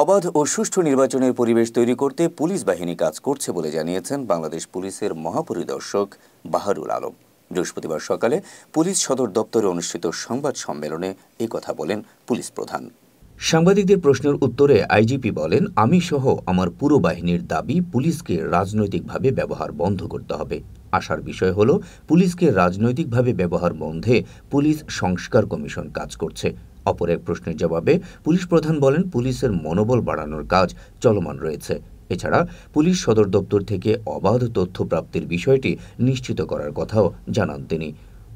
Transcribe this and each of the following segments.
অবাধ ও সুষ্ঠু নির্বাচনের পরিবেশ তৈরি করতে পুলিশ বাহিনী কাজ করছে বলে জানিয়েছেন বাংলাদেশ পুলিশের মহাপরিদর্শক বাহারুল আলম। বৃহস্পতিবার সকালে পুলিশ সদর দপ্তরে অনুষ্ঠিত সংবাদ সম্মেলনে এই কথা বলেন পুলিশ প্রধান। সাংবাদিকদের প্রশ্নের উত্তরে আইজিপি বলেন, আমি সহ আমার পুরো বাহিনীর দাবি পুলিশকে রাজনৈতিকভাবে ব্যবহার বন্ধ করতে হবে। আশার বিষয় হলো পুলিশকে রাজনৈতিকভাবে ব্যবহার বন্ধে পুলিশ সংস্কার কমিশন কাজ করছে। অপর এক প্রশ্নের জবাবে পুলিশ প্রধান বলেন, পুলিশের মনোবল বাড়ানোর কাজ চলমান রয়েছে। এছাড়া পুলিশ সদর দপ্তর থেকে অবাধ তথ্য প্রাপ্তির বিষয়টি নিশ্চিত করার কথাও জানান তিনি।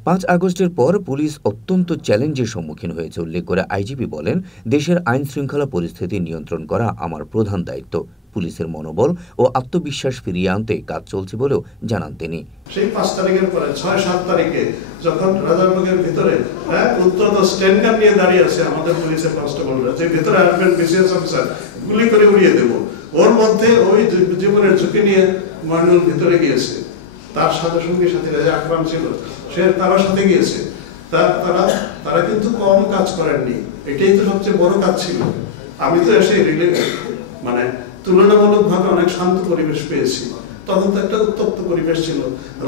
৫ আগস্টের পর পুলিশ অত্যন্ত চ্যালেঞ্জের সম্মুখীন হয়েছে উল্লেখ করে আইজিপি বলেন, দেশের আইন শৃঙ্খলা পরিস্থিতি নিয়ন্ত্রণ করা আমার প্রধান দায়িত্ব। পুলিশের মনোবল ও আত্মবিশ্বাস ফিরিয়ে আনতে কাজ চলছে বলেও জানান তিনি। সেই ৫ তারিখের পরে ৬-৭ তারিখে যখন রাজারবাগের ভিতরে উত্তরত স্ট্যান্ডার নিয়ে দাঁড়িয়ে আছে আমাদের পুলিশের কনস্টেবলরা, যে ভিতরে আসবেন বিসিএস অফিসার, গুলি করে উড়িয়ে দেব, ওর মধ্যে ওই জীবনের ঝুঁকি নিয়ে মইনুল ভিতরে গিয়েছে, তার সাথে সঙ্গী সাথীরা যে আকরাম ছিল সে তার সাথে গিয়েছে। তারা কিন্তু কম কাজ করেননি, এটাই তো সবচেয়ে বড় কাজ ছিল। আমি তো এসে মানে তুলনামূলকভাবে অনেক শান্ত পরিবেশ পেয়েছি। তখন তো একটা উত্তপ্ত পরিবেশ ছিল,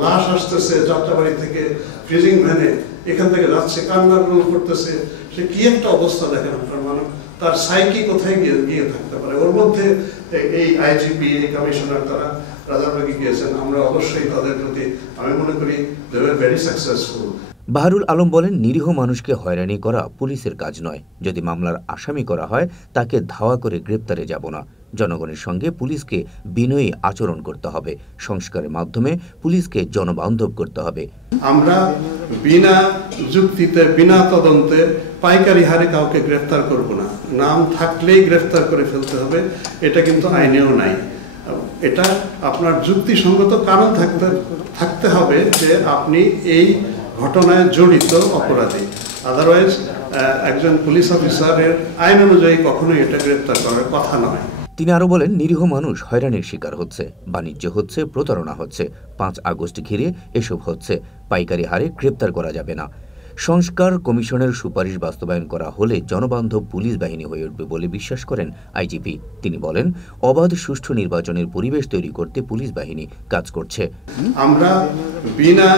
লাশ আসতেছে যাত্রাবাড়ি থেকে ফ্রিজিং ভ্যানে, এখান থেকে যাচ্ছে, কান্নার রোল করতেছে, সে কি একটা অবস্থা দেখেন আপনার, মানে তার সাইকি কোথায় গিয়ে থাকতে পারে। ওর মধ্যে এই আইজিপি, এই কমিশনার তারা রাজারবাগে গিয়েছেন, আমরা অবশ্যই তাদের প্রতি আমি মনে করি they were very successful. Baharul Alam বলেন, নিরীহ মানুষকে হয়রানি করা পুলিশের কাজ নয়। যদি মামলার আসামি করা হয় তাকে ধাওয়া করে গ্রেপ্তারে যাব না। জনগণের সঙ্গে পুলিশকে বিনয়ী আচরণ করতে হবে। সংস্কারের মাধ্যমে পুলিশকে জনবান্ধব করতে হবে। আমরা বিনা যুক্তিতে, বিনা তদন্তে পাইকারি হারে কাউকে গ্রেফতার করব না। নাম থাকলেই গ্রেফতার করে ফেলতে হবে, এটা কিন্তু আইনেও নাই। এটা আপনার যুক্তিসঙ্গত কারণ থাকতে হবে যে আপনি এই ঘটনায় জড়িত অপরাধী, আদারওয়াইজ একজন পুলিশ অফিসারের আইন অনুযায়ী কখনোই এটা গ্রেফতার করার কথা নয়। তিনি আরও বলেন, নিরীহ মানুষ হয়রানির শিকার হচ্ছে, বাণিজ্য হচ্ছে, প্রতারণা হচ্ছে। ৫ আগস্ট ঘিরে এসব হচ্ছে, পাইকারি হারে গ্রেপ্তার করা যাবে না। সংস্কার কমিশনের সুপারিশ বাস্তবায়ন করা হলে জনবান্ধব পুলিশ বাহিনী হয়ে উঠবে বলে বিশ্বাস করেন আইজিপি। তিনি বলেন, অবাধ সুষ্ঠু নির্বাচনের পরিবেশ তৈরি করতে পুলিশ বাহিনী কাজ করছে। আমরা বিনা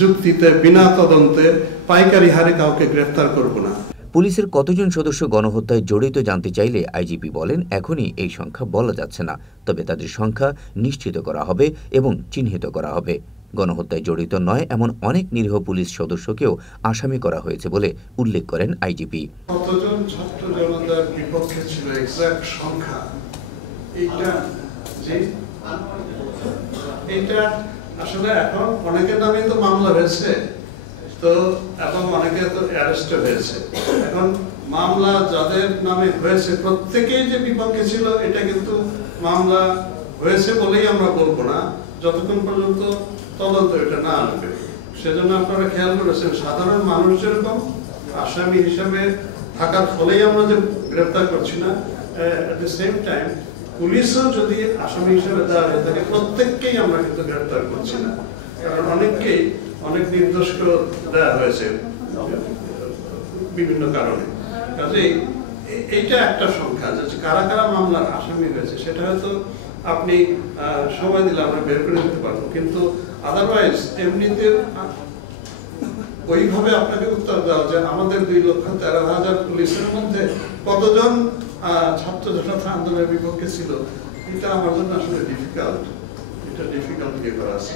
যুক্তিতে, বিনা তদন্তে পাইকারি হারে কাউকে গ্রেফতার করব না। পুলিশের কতজন সদস্য গণহত্যায় জড়িত জানতে চাইলে আইজিপি বলেন, এখনই এই সংখ্যা বলা যাচ্ছে না, তবে তাদের সংখ্যা নিশ্চিত করা হবে এবং চিহ্নিত করা হবে। গণহত্যায় জড়িত নয় এমন অনেক নিরীহ পুলিশ সদস্যকেও আসামি করা হয়েছে বলে উল্লেখ করেন আইজিপি। কতজন ছাত্র জনতার বিপক্ষে ছিল এক্সাক্ট সংখ্যা এটা আসলে এখন অনেকের নামে তো মামলা হয়েছে, তো এবং অনেকে তো অ্যারেস্ট হয়েছে। এখন মামলা যাদের নামে হয়েছে প্রত্যেকেই যে বিপক্ষে ছিল এটা কিন্তু মামলা হয়েছে বলেই আমরা বলবো না, যতক্ষণ পর্যন্ত তদন্ত এটা না আসবে। সেজন্য আপনারা খেয়াল করেছেন, সাধারণ মানুষ যেরকম আসামি হিসাবে থাকার ফলেই আমরা যে গ্রেফতার করছি না, এট দ্য সেম টাইম পুলিশও যদি আসামি হিসাবে দেওয়া হয়ে থাকে প্রত্যেককেই আমরা কিন্তু গ্রেফতার করছি না, কারণ অনেককেই অনেক নির্দোষকে দেওয়া হয়েছে বিভিন্ন কারণে। কাজেই এইটা একটা সংখ্যা, যে কারা কারা মামলার আসামি হয়েছে সেটা হয়তো আপনি সময় দিলে আমরা বের করে দিতে পারবো, কিন্তু আদারওয়াইজ এমনিতে ওইভাবে আপনাকে উত্তর দেওয়া যে আমাদের 2,13,000 পুলিশের মধ্যে কতজন ছাত্র জনতা আন্দোলনের বিপক্ষে ছিল, এটা আমার জন্য আসলে ডিফিকাল্ট, এটা ডিফিকাল্ট করা আছে।